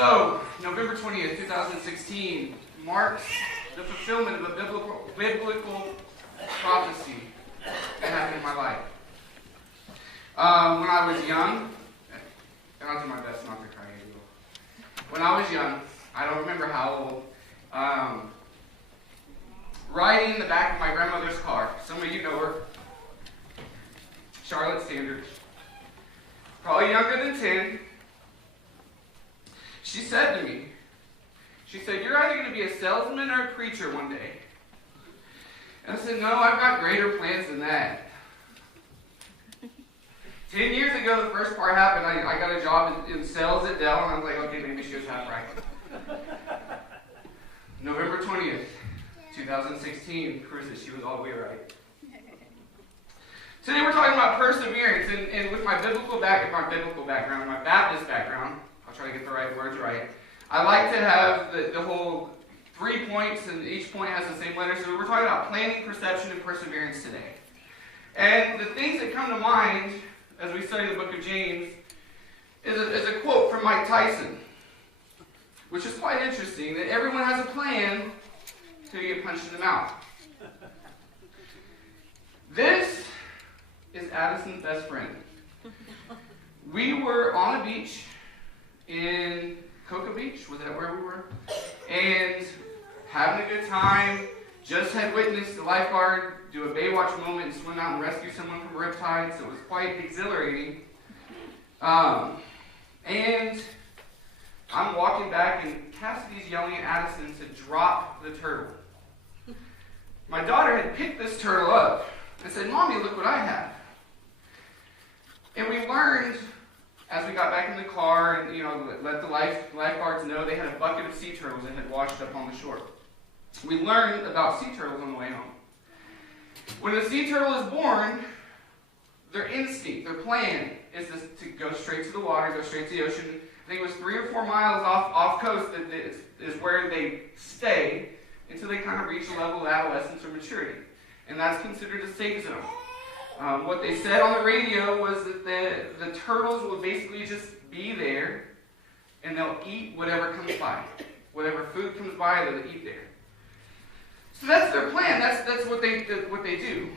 So, November 20th, 2016 marks the fulfillment of a biblical prophecy that happened in my life. When I was young, and I'll do my best not to cry anymore. When I was young, I don't remember how old, riding in the back of my grandmother's car, some of you know her, Charlotte Stanridge, probably younger than 10, she said to me, you're either going to be a salesman or a preacher one day. And I said, no, I've got greater plans than that. 10 years ago, the first part happened. I got a job in sales at Dell, and I was like, okay, maybe she was half right. November 20th, 2016, proves she was all the way right. Today we're talking about perseverance, and with my biblical background, my Baptist background, I'll try to get the right words right. I like to have the whole 3 points, and each point has the same letter. So we're talking about planning, perception, and perseverance today. And the things that come to mind as we study the book of James is a quote from Mike Tyson, which is quite interesting, that everyone has a plan until you get punched in the mouth. This is Addison's best friend. We were on a beach in Cocoa Beach, was that where we were? And having a good time, just had witnessed the lifeguard do a Baywatch moment and swim out and rescue someone from a riptide, so it was quite exhilarating. And I'm walking back, and Cassidy's yelling at Addison to drop the turtle. My daughter had picked this turtle up and said, Mommy, look what I have. And we learned, as we got back in the car and let the lifeguards know, they had a bucket of sea turtles that had washed up on the shore. We learned about sea turtles on the way home. When a sea turtle is born, their instinct, their plan, is to go straight to the water, go straight to the ocean. I think it was 3 or 4 miles off coast that is where they stay until they kind of reach a level of adolescence or maturity. And that's considered a safe zone. What they said on the radio was that the turtles will basically just be there, and they'll eat whatever comes by. Whatever food comes by, they'll eat there. So that's their plan. That's what they do.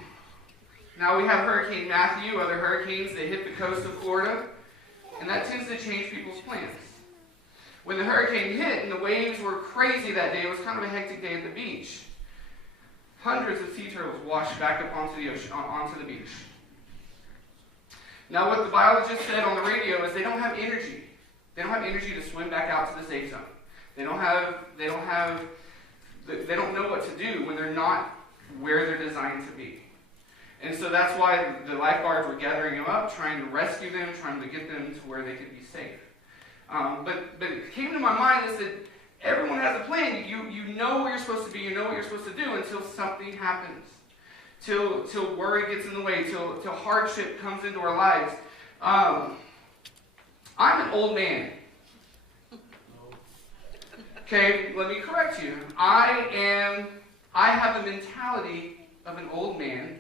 Now we have Hurricane Matthew, other hurricanes that hit the coast of Florida, and that tends to change people's plans. When the hurricane hit and the waves were crazy that day, it was kind of a hectic day at the beach. Hundreds of sea turtles washed back up onto the ocean, onto the beach. Now what the biologist said on the radio is they don't have energy. They don't have energy to swim back out to the safe zone. They don't know what to do when they're not where they're designed to be. And so that's why the lifeguards were gathering them up, trying to rescue them, trying to get them to where they could be safe. But it came to my mind is that everyone has a plan. You know where you're supposed to be, you know what you're supposed to do until something happens. Till worry gets in the way, till hardship comes into our lives. I'm an old man. Okay, let me correct you. I have the mentality of an old man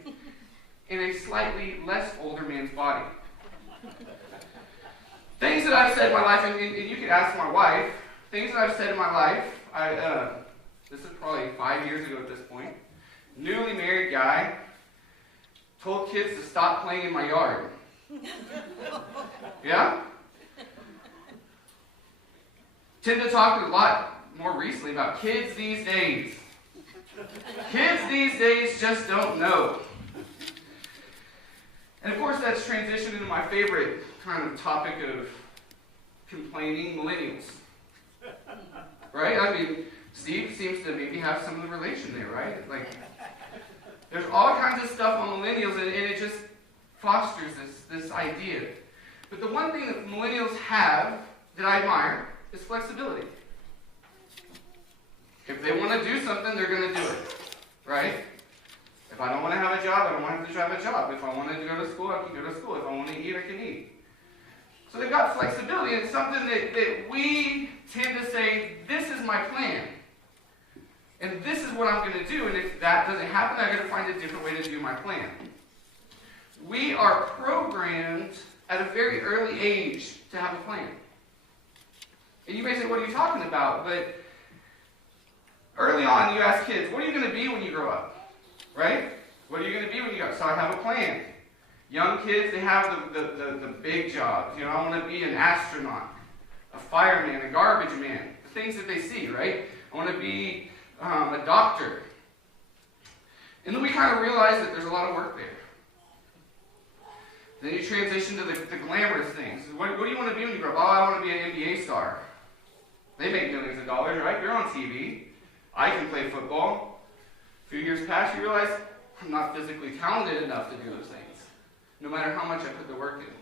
in a slightly less older man's body. Things that I've said in my life, and you can ask my wife, things that I've said in my life, this is probably 5 years ago at this point, newly married guy, told kids to stop playing in my yard. Yeah? Tend to talk a lot more recently about kids these days. Kids these days just don't know. And of course that's transitioned into my favorite kind of topic of complaining millennials. Right? I mean, Steve seems to maybe have some of the relation there, right? Like, there's all kinds of stuff on millennials, and it just fosters this idea. But the one thing that millennials have that I admire is flexibility. If they want to do something, they're going to do it. Right? If I don't want to have a job, I don't want to have a job. If I wanted to go to school, I can go to school. If I want to eat, I can eat. So they've got flexibility. It's something that we tend to say, this is my plan. And this is what I'm going to do. And if that doesn't happen, I'm going to find a different way to do my plan. We are programmed at a very early age to have a plan. And you may say, what are you talking about? But early on, you ask kids, what are you going to be when you grow up? Right? What are you going to be when you grow up? So I have a plan. Young kids, they have the big jobs. You know, I want to be an astronaut, a fireman, a garbage man, the things that they see, right? I want to be a doctor. And then we kind of realize that there's a lot of work there. Then you transition to the glamorous things. What do you want to be when you grow up? Oh, I want to be an NBA star. They make millions of dollars, right? You're on TV. I can play football. A few years past, you realize I'm not physically talented enough to do those things, no matter how much I put the work in.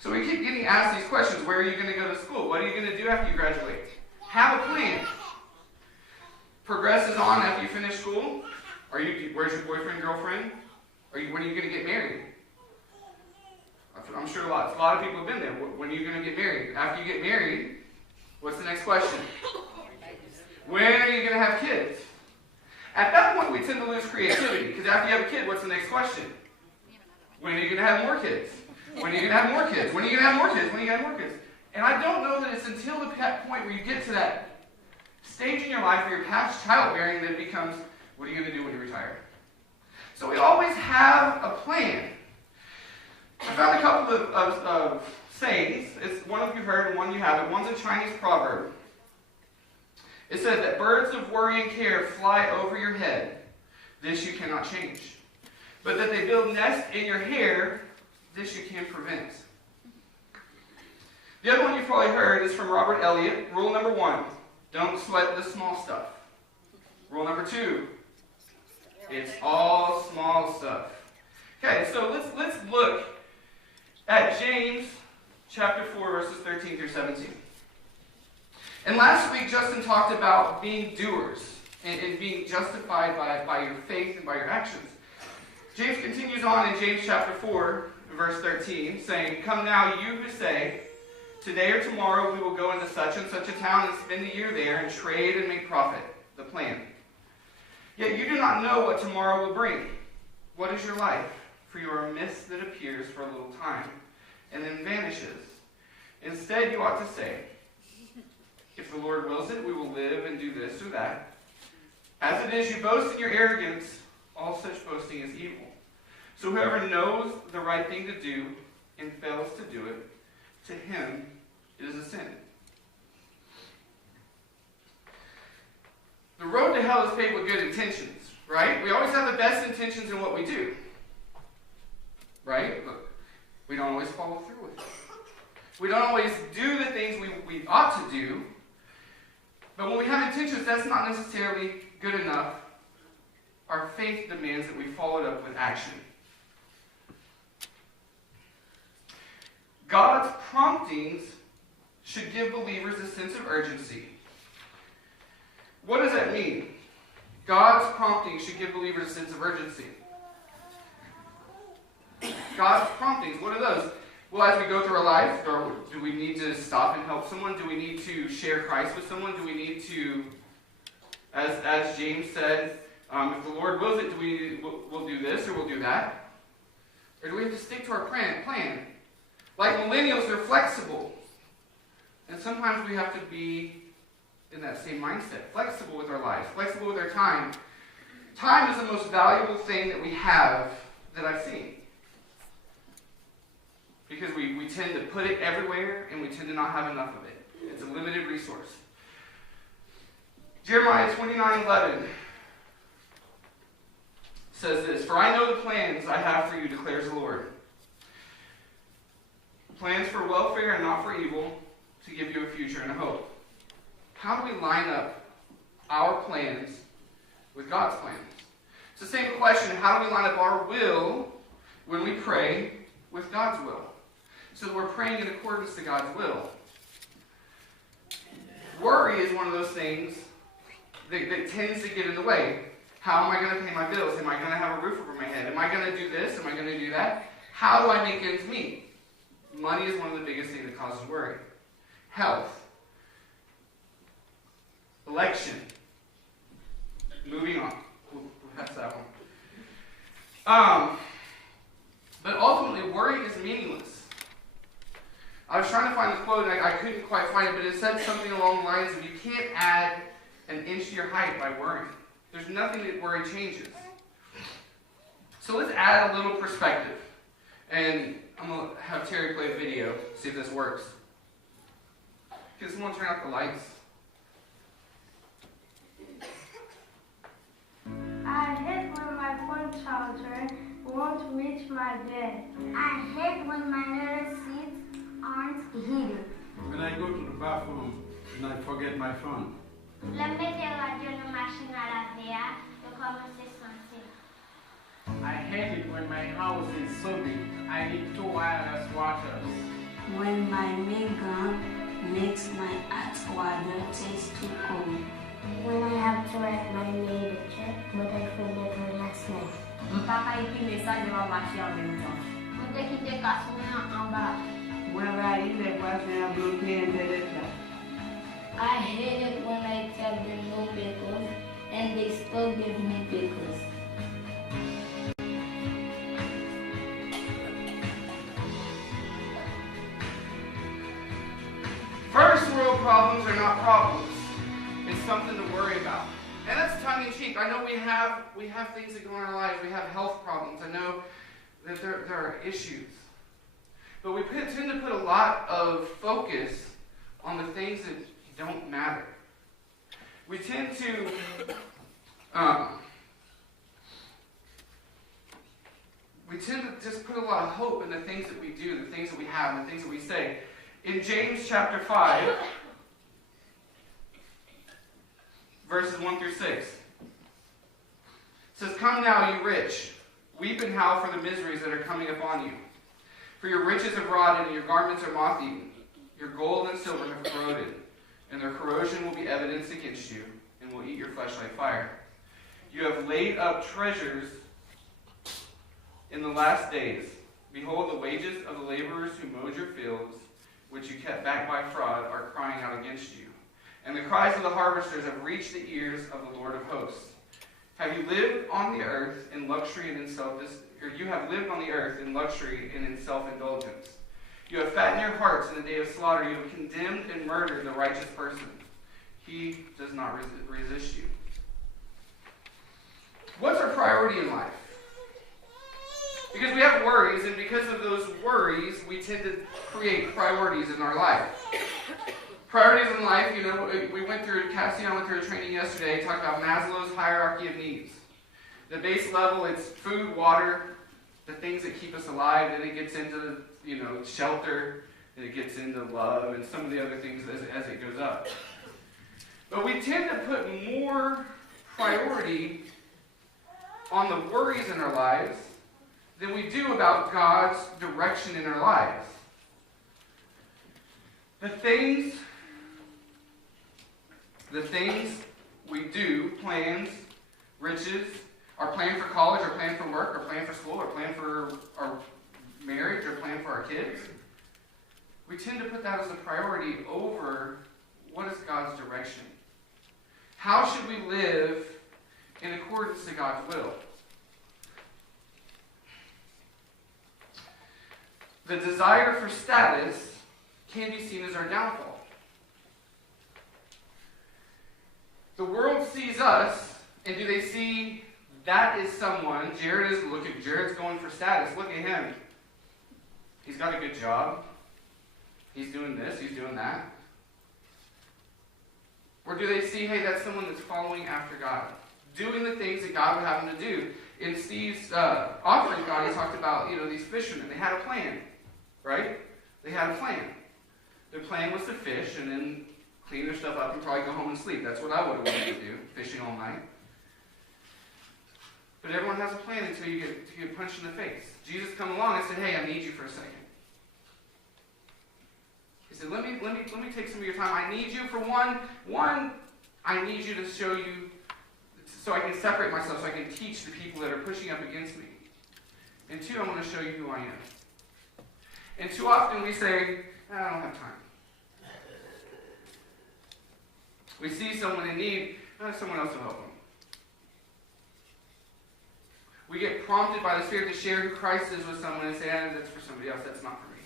So we keep getting asked these questions. Where are you going to go to school? What are you going to do after you graduate? Have a plan. Progresses on after you finish school. Where's your boyfriend, girlfriend? When are you going to get married? I'm sure a lot of people have been there. When are you going to get married? After you get married, what's the next question? When are you going to have kids? At that point, we tend to lose creativity, because after you have a kid, what's the next question? When are you going to have more kids? When are you going to have more kids? When are you going to have more kids? When are you going to have more kids? And I don't know that it's until the point where you get to that stage in your life where you're past childbearing that it becomes, what are you going to do when you retire? So we always have a plan. I found a couple of sayings. It's one of you heard and one you haven't. One's a Chinese proverb. It says that birds of worry and care fly over your head. This you cannot change. But that they build nests in your hair, this you can prevent. The other one you've probably heard is from Robert Elliott. Rule number 1, don't sweat the small stuff. Rule number 2, it's all small stuff. Okay, so let's look at James chapter 4, verses 13 through 17. And last week, Justin talked about being doers and being justified by your faith and by your actions. James continues on in James chapter 4, verse 13, saying, "Come now, you who say, today or tomorrow we will go into such and such a town and spend a year there and trade and make profit," the plan. "Yet you do not know what tomorrow will bring. What is your life? For you are a mist that appears for a little time and then vanishes. Instead, you ought to say, if the Lord wills it, we will live and do this or that. As it is, you boast in your arrogance. All such boasting is evil. So whoever knows the right thing to do and fails to do it, to him it is a sin." The road to hell is paved with good intentions, right? We always have the best intentions in what we do. Right? But we don't always follow through with it. We don't always do the things we ought to do. But when we have intentions, that's not necessarily good enough. Our faith demands that we follow it up with action. God's promptings should give believers a sense of urgency. What does that mean? God's promptings should give believers a sense of urgency. God's promptings, what are those? Well, as we go through our life, do we need to stop and help someone? Do we need to share Christ with someone? Do we need to, as James said, if the Lord wills it, we'll do this or we'll do that? Or do we have to stick to our plan? Like millennials, they're flexible. And sometimes we have to be in that same mindset, flexible with our lives, flexible with our time. Time is the most valuable thing that we have that I've seen. Because we tend to put it everywhere and we tend to not have enough of it. It's a limited resource. Jeremiah 29:11 says this, "For I know the plans I have for you, declares the Lord. Plans for welfare and not for evil, to give you a future and a hope." How do we line up our plans with God's plans? It's the same question, how do we line up our will when we pray with God's will? So that we're praying in accordance to God's will. Worry is one of those things that tends to get in the way. How am I going to pay my bills? Am I going to have a roof over my head? Am I going to do this? Am I going to do that? How do I make ends meet? Money is one of the biggest things that causes worry. Health. Election. Moving on. We'll pass that one. But ultimately, worry is meaningless. I was trying to find the quote and I couldn't quite find it, but it said something along the lines of you can't add an inch to your height by worrying. There's nothing that worry changes. So let's add a little perspective. And I'm going to have Terry play a video, see if this works. Can someone turn off the lights? I hate when my phone charger won't reach my bed. I hate when my little seats aren't heated. When I go to the bathroom and I forget my phone. Le mettere radio la machine à laver, le commencer sentir. I hate it when my house is so big. I need 2 wireless waters. When my main gun makes my hot water taste too cold. When I have to write my name check, but I forget her last name. Papa écrit message devant marcher en même temps. On te quitte cassouin en bas. Moi, les voisins ont bloqué Internet là. I hate it when I tell them no pickles and they still give me pickles. First world problems are not problems. It's something to worry about. And that's tongue-in-cheek. I know we have things that go in our lives. We have health problems. I know that there are issues. But we tend to put a lot of focus on the things that don't matter. We tend to just put a lot of hope in the things that we do, the things that we have, and the things that we say. In James chapter 5, verses 1 through 6, it says, "Come now, you rich, weep and howl for the miseries that are coming upon you. For your riches have rotted, and your garments are moth-eaten. Your gold and silver have corroded, and their corrosion will be evidence against you, and will eat your flesh like fire. You have laid up treasures in the last days. Behold, the wages of the laborers who mowed your fields, which you kept back by fraud, are crying out against you. And the cries of the harvesters have reached the ears of the Lord of hosts. Have you lived on the earth in luxury and in you have lived on the earth in luxury and in self-indulgence. You have fattened your hearts in the day of slaughter. You have condemned and murdered the righteous person. He does not resist you." What's our priority in life? Because we have worries, and because of those worries, we tend to create priorities in our life. Priorities in life, Cassie and I went through a training yesterday, talked about Maslow's hierarchy of needs. The base level, it's food, water, the things that keep us alive. Then it gets into, shelter, and it gets into love, and some of the other things as it goes up. But we tend to put more priority on the worries in our lives than we do about God's direction in our lives. The things we do, plans, riches, our plan for college, our plan for work, our plan for school, our plan for our marriage, our plan for our kids, we tend to put that as a priority over what is God's direction. How should we live in accordance to God's will? The desire for status can be seen as our downfall. The world sees us, and do they see that is someone? Jared's going for status. Look at him. He's got a good job. He's doing this, he's doing that. Or do they see, hey, that's someone that's following after God, doing the things that God would have him to do? In Steve's offering God, he talked about, these fishermen. They had a plan, right? They had a plan. Their plan was to fish and then clean their stuff up and probably go home and sleep. That's what I would have wanted to do, fishing all night. But everyone has a plan until you get punched in the face. Jesus come along and said, hey, I need you for a second. He said, let me take some of your time. I need you for one, I need you to show you, so I can separate myself, so I can teach the people that are pushing up against me. And two, I want to show you who I am. And too often we say, I don't have time. We see someone in need, someone else will help them. We get prompted by the Spirit to share who Christ is with someone and say, that's for somebody else, that's not for me.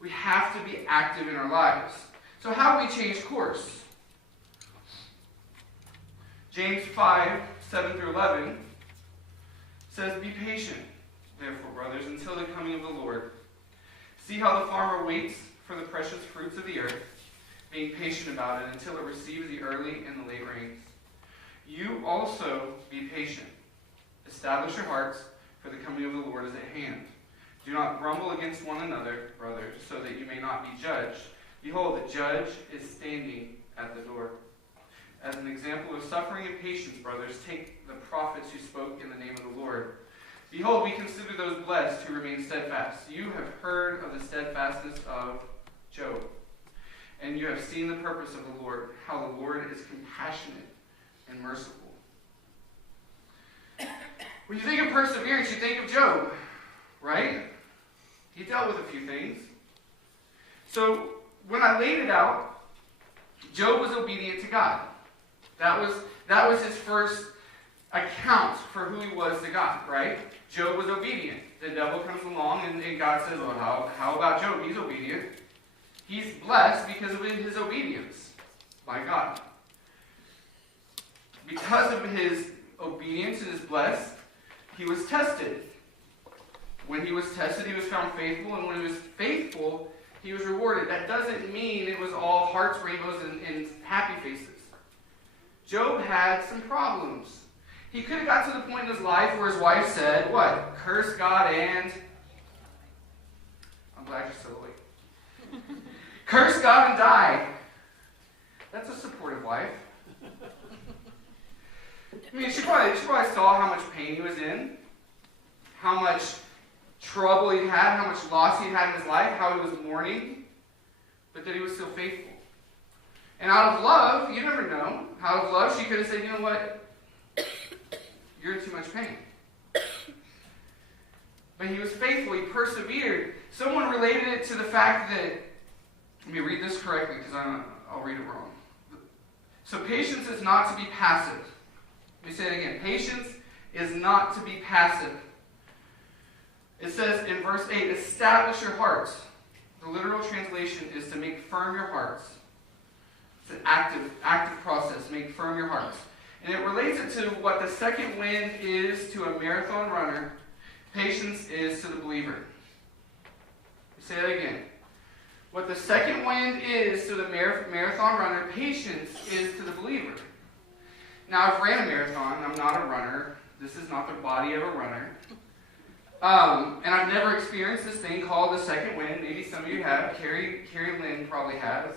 We have to be active in our lives. So how do we change course? James 5, 7 through 11 says, "Be patient, therefore, brothers, until the coming of the Lord. See how the farmer waits for the precious fruits of the earth, being patient about it until it receives the early and the late rains. You also be patient. Establish your hearts, for the coming of the Lord is at hand. Do not grumble against one another, brothers, so that you may not be judged. Behold, the judge is standing at the door. As an example of suffering and patience, brothers, take the prophets who spoke in the name of the Lord. Behold, we consider those blessed who remain steadfast. You have heard of the steadfastness of Job, and you have seen the purpose of the Lord, how the Lord is compassionate and merciful." When you think of perseverance, you think of Job, right? He dealt with a few things. So when I laid it out, Job was obedient to God. That was his first account for who he was to God, right? Job was obedient. The devil comes along and God says, "Well, how about Job? He's obedient. He's blessed because of his obedience by God." Because of his obedience and his blessed, he was tested. When he was tested, he was found faithful, and when he was faithful, he was rewarded. That doesn't mean it was all hearts, rainbows, and happy faces. Job had some problems. He could have got to the point in his life where his wife said, what? Curse God and... I'm glad you're still awake. Curse God and die. That's a supportive wife. I mean, she probably saw how much pain he was in, how much trouble he had, how much loss he had in his life, how he was mourning, but that he was still faithful. And out of love, you never know, out of love, she could have said, "You know what? You're in too much pain." But he was faithful. He persevered. Someone related it to the fact that, let me read this correctly because I'll read it wrong. So patience is not to be passive. Let me say it again. Patience is not to be passive. It says in verse 8, "Establish your hearts." The literal translation is to make firm your hearts. It's an active process. Make firm your hearts. And it relates it to what the second wind is to a marathon runner. Patience is to the believer. Say that again. What the second wind is to the marathon runner, patience is to the believer. Now, I've ran a marathon. I'm not a runner. This is not the body of a runner. And I've never experienced this thing called the second wind. Maybe some of you have. Carrie Lynn probably has.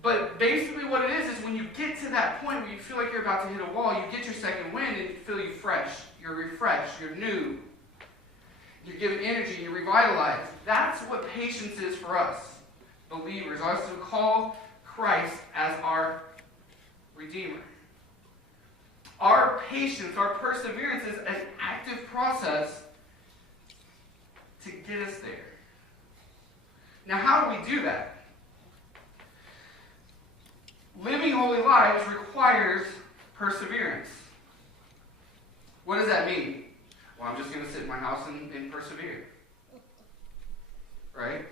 But basically what it is when you get to that point where you feel like you're about to hit a wall, you get your second wind and you feel you fresh. You're refreshed. You're new. You're given energy. You're revitalized. That's what patience is for us, believers. Us who call Christ as our Redeemer. Our patience, our perseverance is an active process to get us there. Now, how do we do that? Living holy lives requires perseverance. What does that mean? Well, I'm just going to sit in my house and persevere. Right?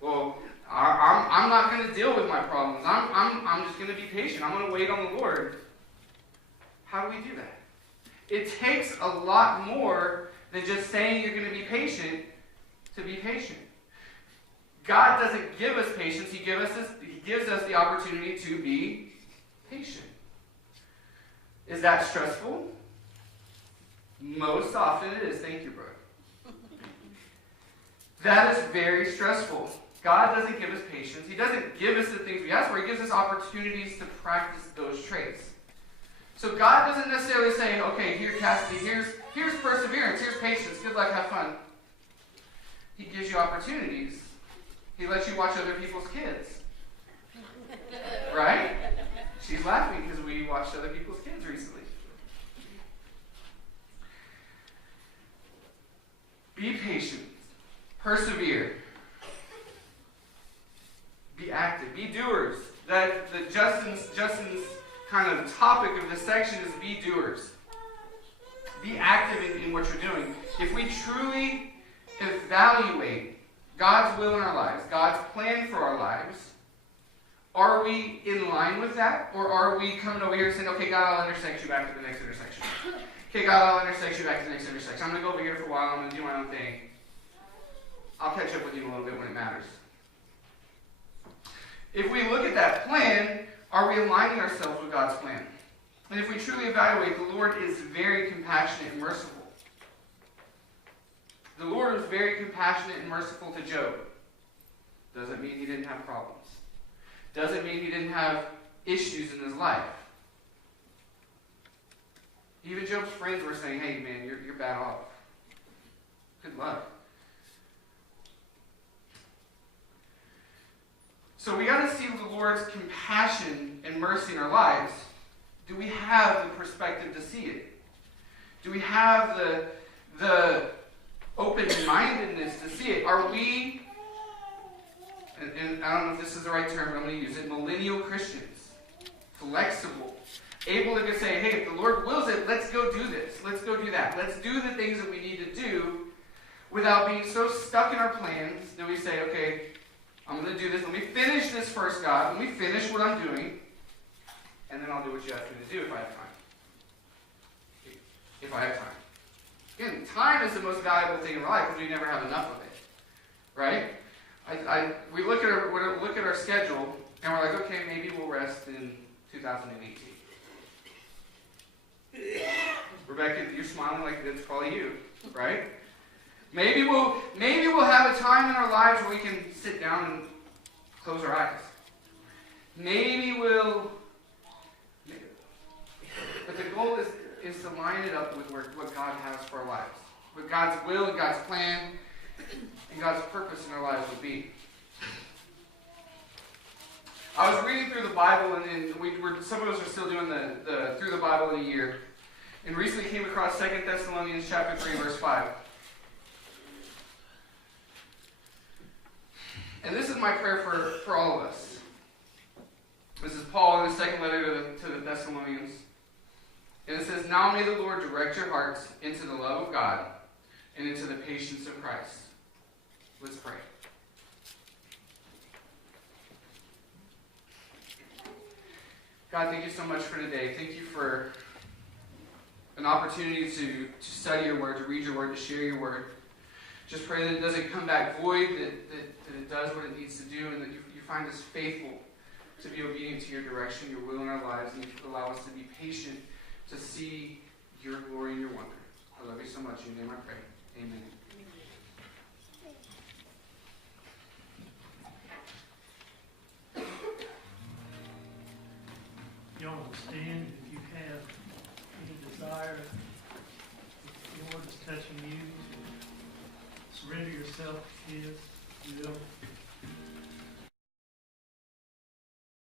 Well, I'm not going to deal with my problems. I'm just going to be patient. I'm going to wait on the Lord. How do we do that? It takes a lot more than just saying you're going to be patient to be patient. God doesn't give us patience. He gives us the opportunity to be patient. Is that stressful? Most often it is. Thank you, brother. That is very stressful. God doesn't give us patience. He doesn't give us the things we ask for. He gives us opportunities to practice those traits. So God doesn't necessarily say, okay, here, Cassidy, here's perseverance, here's patience, good luck, have fun. He gives you opportunities. He lets you watch other people's kids. Right? She's laughing because we watched other people's kids recently. Be patient. Persevere. Be active. Be doers. Justin's kind of topic of this section is be doers. Be active in what you're doing. If we truly evaluate God's will in our lives, God's plan for our lives, are we in line with that? Or are we coming over here and saying, okay, God, I'll intersect you back to the next intersection. Okay, God, I'll intersect you back to the next intersection. I'm going to go over here for a while. I'm going to do my own thing. I'll catch up with you in a little bit when it matters. If we look at that plan, are we aligning ourselves with God's plan? And if we truly evaluate, the Lord is very compassionate and merciful. The Lord was very compassionate and merciful to Job. Doesn't mean he didn't have problems. Doesn't mean he didn't have issues in his life. Even Job's friends were saying, hey man, you're bad off. Good luck. So we got to see the Lord's compassion and mercy in our lives. Do we have the perspective to see it? Do we have the open-mindedness to see it? Are we, and I don't know if this is the right term, but I'm going to use it, millennial Christians, flexible, able to say, hey, if the Lord wills it, let's go do this, let's go do that, let's do the things that we need to do without being so stuck in our plans that we say, okay, I'm going to do this, let me finish this first, God, let me finish what I'm doing, and then I'll do what you ask me to do if I have time. If I have time. Again, time is the most valuable thing in life because we never have enough of it, right? We look at our schedule and we're like, okay, maybe we'll rest in 2018. Rebecca, you're smiling like that's probably you, right? Maybe we'll have a time in our lives where we can sit down and close our eyes. Maybe we'll. But the goal is to line it up with what God has for our lives. What God's will and God's plan and God's purpose in our lives would be. I was reading through the Bible, and some of us are still doing the through the Bible in a year. And recently came across 2 Thessalonians chapter 3, verse 5. And this is my prayer for all of us. This is Paul in his second letter to the Thessalonians. And it says, now may the Lord direct your hearts into the love of God and into the patience of Christ. Let's pray. God, thank you so much for today. Thank you for an opportunity to study your word, to read your word, to share your word. Just pray that it doesn't come back void, that it does what it needs to do, and that you find us faithful to be obedient to your direction, your will in our lives, and you allow us to be patient to see your glory and your wonder. I love you so much. In your name I pray. Amen. Y'all will stand if you have any desire, if the Lord is touching you, surrender yourself to His will.